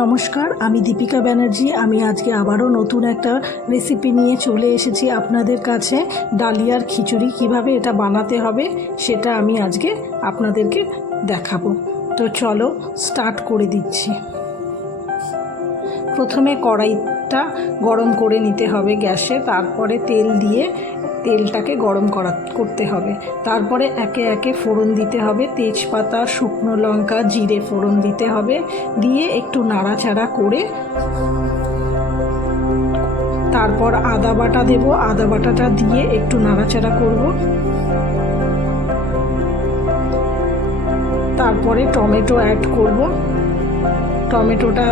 নমস্কার, আমি দীপিকা ব্যানার্জি। আমি আজকে আবারও নতুন একটা রেসিপি নিয়ে চলে এসেছি আপনাদের কাছে। ডালিয়ার খিচুড়ি কিভাবে এটা বানাতে হবে সেটা আমি আজকে আপনাদেরকে দেখাবো। তো চলো স্টার্ট করে দিচ্ছি। প্রথমে কড়াইটা গরম করে নিতে হবে গ্যাসে, তারপরে তেল দিয়ে তেলটাকে গরম করতে হবে। তারপরে একে একে ফোড়ন দিতে হবে, তেজপাতা, শুকনো লঙ্কা, জিরে ফোড়ন দিতে হবে। দিয়ে একটু নাড়াচাড়া করে তারপর আদা বাটা দেব। আদা বাটাটা দিয়ে একটু নাড়াচাড়া করব। তারপরে টমেটো অ্যাড করব। টমেটোটা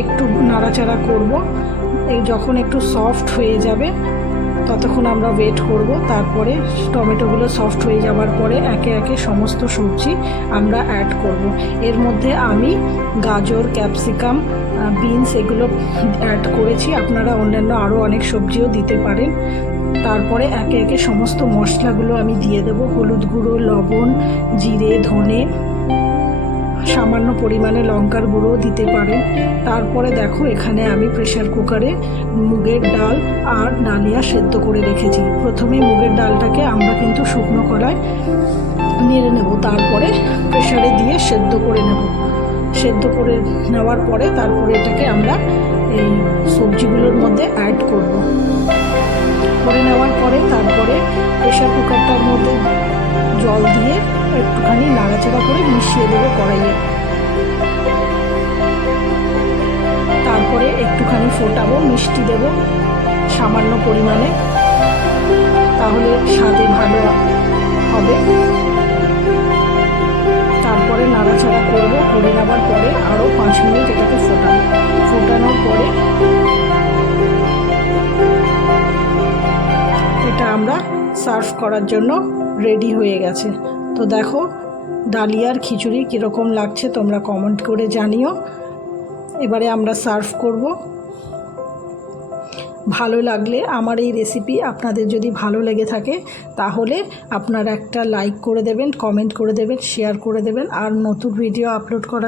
একটু নাড়াচাড়া করব। যখন একটু সফট হয়ে যাবে ততক্ষণ আমরা ওয়েট করব। তারপরে টমেটোগুলো সফট হয়ে যাওয়ার পরে একে একে সমস্ত সবজি আমরা অ্যাড করব। এর মধ্যে আমি গাজর, ক্যাপসিকাম, বিনস এগুলো অ্যাড করেছি। আপনারা অন্যান্য আরও অনেক সবজিও দিতে পারেন। তারপরে একে একে সমস্ত মশলাগুলো আমি দিয়ে দেব। হলুদ গুঁড়ো, লবণ, জিরে, ধনে, সামান্য পরিমাণে লঙ্কার গুঁড়ো দিতে পারেন। তারপরে দেখো এখানে আমি প্রেসার কুকারে মুগের ডাল আর ডালিয়া সেদ্ধ করে রেখেছি। প্রথমে মুগের ডালটাকে আমরা কিন্তু শুকনো কড়ায় নেড়ে নেব, তারপরে প্রেসারে দিয়ে সেদ্ধ করে নেব। সেদ্ধ করে নেওয়ার পরে তারপরে এটাকে আমরা এই সবজিগুলোর মধ্যে অ্যাড করব। করে নেওয়ার পরে তারপরে প্রেসার কুকারটার মধ্যে জল দিয়ে একটুখানি নাড়াচাড়া করে মিশিয়ে দেবো কড়াইয়ে। তারপরে একটুখানি ফোটাবো, মিষ্টি দেব সামান্য পরিমাণে, তাহলে স্বাদে ভালো হবে। তারপরে নাড়াচাড়া করব। করে নেওয়ার পরে আরও 5 মিনিট এটাকে ফোটাবো। ফোটানোর পরে এটা আমরা সার্ভ করার জন্য রেডি হয়ে গেছে। তো দেখো ডালিয়ার খিচুড়ি কীরকম লাগছে তোমরা কমেন্ট করে জানিও। এবারে আমরা সার্ভ করব। ভালো লাগলে আমার এই রেসিপি আপনাদের যদি ভালো লেগে থাকে তাহলে আপনারা একটা লাইক করে দেবেন, কমেন্ট করে দেবেন, শেয়ার করে দেবেন। আর নতুন ভিডিও আপলোড করার